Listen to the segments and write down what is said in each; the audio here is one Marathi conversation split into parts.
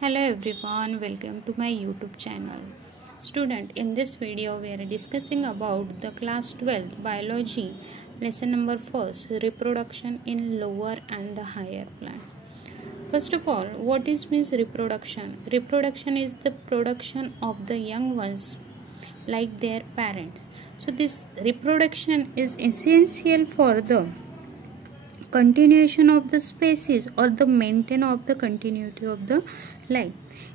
Hello everyone, welcome to my YouTube channel. Student, in this video we are discussing about the class 12 biology lesson number 1, reproduction in lower and the higher plant. First of all, what means reproduction? Reproduction is the production of the young ones like their parents. So this reproduction is essential for the continuation of the species or the maintain of the continuity of the life.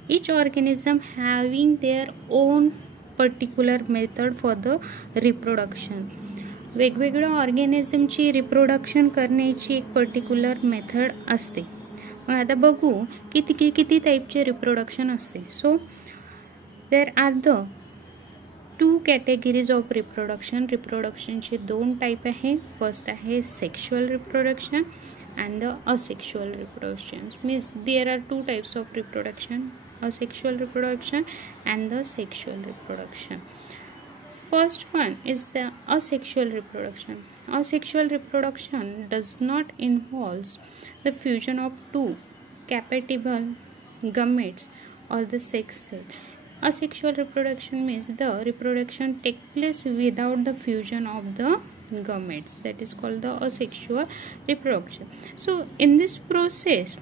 Each organism having their own particular method for the reproduction. वेगवेगळ्या ऑर्गॅनिझमची रिप्रोडक्शन करण्याची एक पर्टिक्युलर मेथड असते. मग आता बघू किती किती टाईपचे रिप्रोडक्शन असते. So there are the two categories of reproduction. रिप्रोडक्शनचे दोन टाईप आहे. फर्स्ट आहे sexual reproduction and the asexual reproduction. Means there are two types of reproduction, asexual reproduction and the sexual reproduction. First one is the asexual reproduction. Asexual reproduction does not involve the fusion of two compatible gametes or the sex cell. Asexual reproduction means the reproduction takes place without the fusion of the gametes, that is called the asexual reproduction. So in this process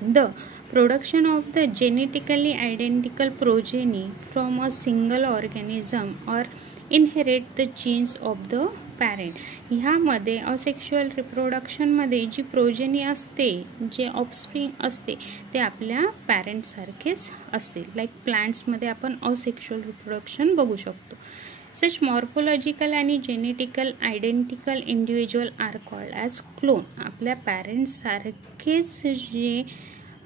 the production of the genetically identical progeny from a single organism or inherit the genes of the parent. ह्यामध्ये असेक्शुअल रिप्रोडक्शन मध्ये जी प्रोजेनी असते, जे ऑफस्प्रिंग असते ते आपल्या पॅरेंट सारखेच असते. लाईक प्लांट्स मध्ये आपण असेक्शुअल रिप्रोडक्शन बघू शकतो. Such morphological आणि genetical identical individual are called as clone. आपल्या पॅरेंट्स सारखेच जे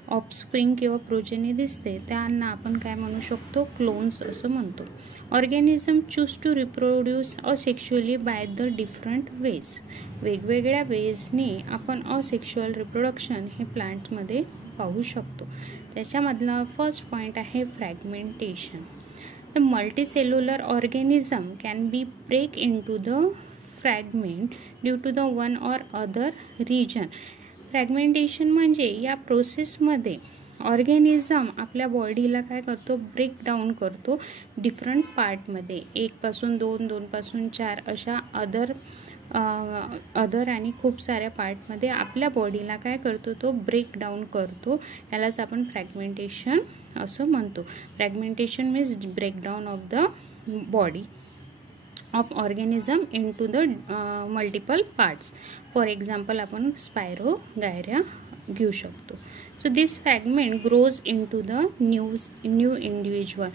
ऑफस्प्रिंग किंवा प्रोजेनी दिसते त्यांना आपण काय म्हणू शकतो, क्लोन्स असं म्हणतो. Organism choose to reproduce asexually by the different ways. वेगवेगळ्या वेजने आपण असेक्शुअल रिप्रोडक्शन हे प्लांट्समध्ये पाहू शकतो. त्याच्यामधला फर्स्ट पॉईंट आहे fragmentation. The multicellular organism can be break into the fragment due to the one or other region. Fragmentation म्हणजे या प्रोसेसमध्ये ऑर्गॅनिझम आपल्या बॉडीला काय करतो, ब्रेक डाऊन करतो डिफरंट पार्टमध्ये. 1 पासून 2, 2 पासून 4 अशा अदर आणि खूप साऱ्या पार्टमध्ये आपल्या बॉडीला काय करतो, तो ब्रेक डाऊन करतो. यालाच आपण फ्रॅगमेंटेशन असं म्हणतो. Fragmentation means breakdown of the body of organism into the multiple parts. For example आपण स्पायरो गायऱ्या घेऊ शकतो. So this fragment grows into the new individual.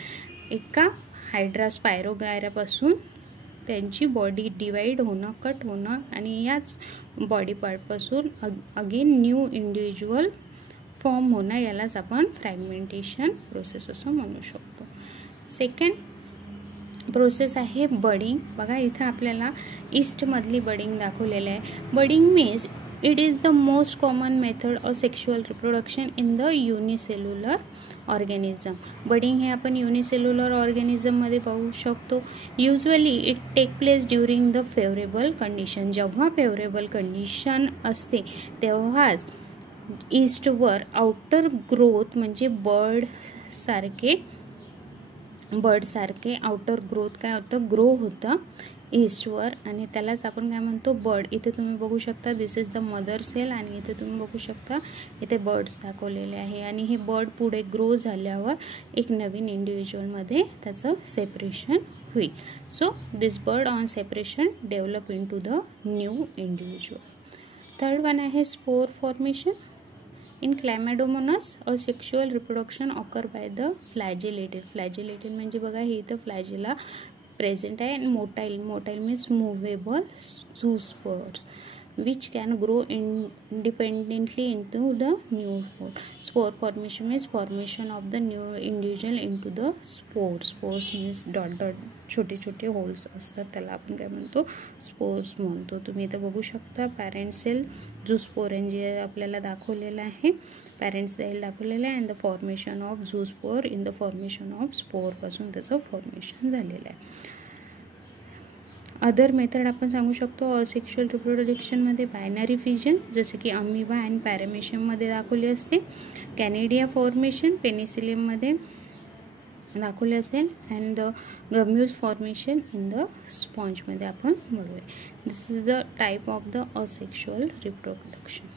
एका हायड्रा स्पायरो गायऱ्यापासून त्यांची बॉडी डिवाइड होणं, कट होणं आणि याच बॉडी पार्टपासून अगेन न्यू इंडिव्हिज्युअल फॉर्म होणं, यालाच आपण फ्रॅगमेंटेशन प्रोसेस असं म्हणू शकतो. सेकंड प्रोसेस आहे बडिंग. बघा इथे आपल्याला ईस्टमधली बडिंग दाखवलेलं आहे. Budding means it is the most common method of sexual reproduction in the unicellular organism. Budding हे आपण युनिसेल्युलर ऑर्गॅनिझममध्ये पाहू शकतो. Usually it take place during the favourable condition. जेव्हा फेवरेबल कंडिशन असते तेव्हाच ईस्टवर आउटर ग्रोथ म्हणजे बर्ड सारखे आउटर ग्रोथ काय होतं, ग्रो होतं ईस्टवर आणि त्यालाच आपण काय म्हणतो, बर्ड. इथे तुम्ही बघू शकता दिस इज द मदर सेल आणि इथे तुम्ही बघू शकता इथे बर्ड्स दाखवलेले आहे. आणि हे बर्ड पुढे ग्रो झाल्यावर एक नवीन इंडिव्हिज्युअलमध्ये त्याचं सेपरेशन होईल. So this bud on separation develop into the new individual. Third one आहे spore formation. In Chlamydomonas, asexual reproduction occur by the flagellated. Flagellated म्हणजे बघा हे इथं फ्लॅजेला प्रेझेंट आहे. आणि motile means movable zoospores which can grow independently into the new spore. Spore formation means formation of the new individual into the spores. Spores means dot छोटे छोटे होल्स असतात, त्याला आपण काय म्हणतो, स्पोर्स म्हणतो. तुम्ही इथं बघू शकता पॅरेंट सेल झूस्पोरेन जे आपल्याला दाखवलेलं आहे, पॅरेंट सेल दाखवलेलं आहे. And the formation of zoospore in the formation of spore पासून त्याचं फॉर्मेशन झालेलं आहे. अदर मेथड आपण सांगू शकतो असेक्शुअल रिप्रोडक्शनमध्ये बायनरी फिजन, जसे की अमिबा अँड पॅरामेशियममध्ये दाखवली असते. कॅनेडिया फॉर्मेशन पेनिसिलियममध्ये दाखवले असेल. And the gemmules formation in the स्पॉन्जमध्ये आपण बघूया. This is the type of the asexual reproduction.